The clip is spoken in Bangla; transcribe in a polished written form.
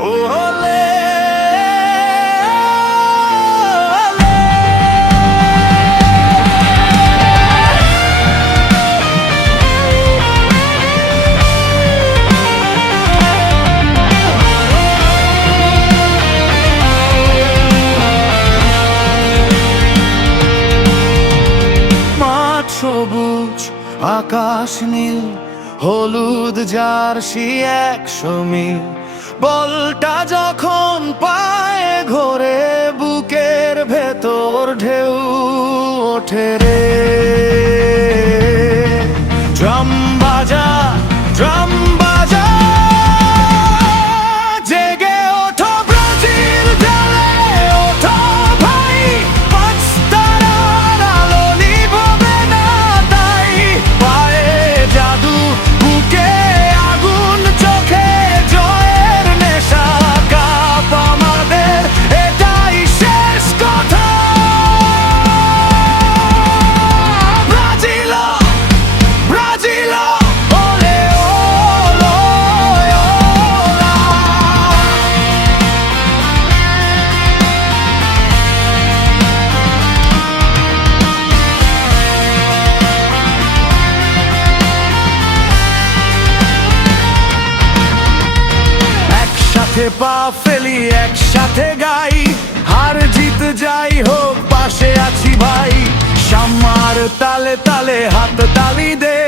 ওলে মাঠ সবুজ আকাশ নীল, হলুদ জার্সি 100 মিল। বলটা যখন পায়ে ঘোরে, বুকের ভেতর ঢেউ ওঠে রে। ড্রাম বাজা, ড্রাম বাজা, জেগে ওঠো ব্রাজিল, জ্বলে ওঠো ভাই। পাঁচ তারার আলো নিভবে না তাই। পায়ে জাদু, বুকে আগুন, চোখে জয়ের নেশা। কাপ আমাদের, এটাই শেষ কথা। ব্রাজিল, ব্রাজিল, ওলে ওলো ওলা। একসাথে পা ফেলি, একসাথে গাই, হার জিত যাই হোক পাশে আছি ভাই। সাম্মার তালে তালে হাত তালি দে।